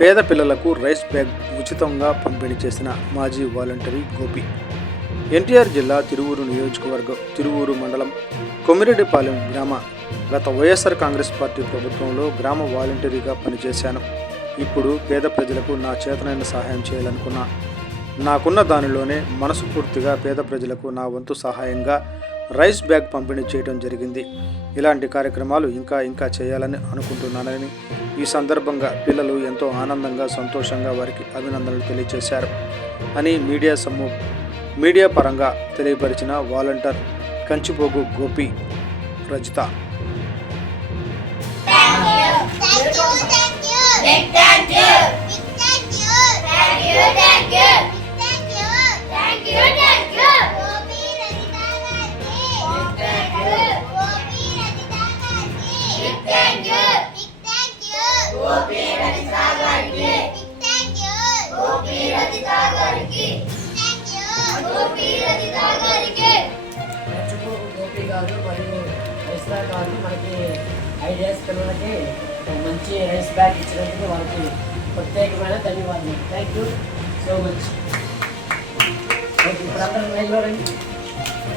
పేద పిల్లలకు rice bag ఉచితంగా పంపిణీ చేసిన మాజీ వాలంటరీ గోపి. ఎన్టీఆర్ జిల్లా తిరువూరు నియోజకవర్గం తిరువూరు మండలం కొమిరెడ్డిపాలెం గ్రామ గత వైఎస్ఆర్ కాంగ్రెస్ పార్టీ ప్రభుత్వంలో గ్రామ వాలంటరీగా పనిచేశాను. ఇప్పుడు పేద ప్రజలకు నా చేతనైన సహాయం చేయాలనుకున్నా. నాకున్న దానిలోనే మనస్ఫూర్తిగా పేద ప్రజలకు నా వంతు సహాయంగా రైస్ బ్యాగ్ పంపిణీ చేయడం జరిగింది. ఇలాంటి కార్యక్రమాలు ఇంకా చేయాలని అనుకుంటున్నానని ఈ సందర్భంగా పిల్లలు ఎంతో ఆనందంగా సంతోషంగా వారికి అభినందనలు తెలియజేశారు అని మీడియా పరంగా తెలియపరిచిన వాలంటీర్ కంచిపోగు గోపి రజిత. గోపి గారు మరియు రైస్రా గారు మనకి ఐడియాస్ పిల్లలకి మంచి రైస్ బ్యాగ్ ఇచ్చినందుకు వాళ్ళకి ప్రత్యేకమైన ధన్యవాదాలు. Thank you so much. ఇప్పుడు అందరూ లైన్లో రండి.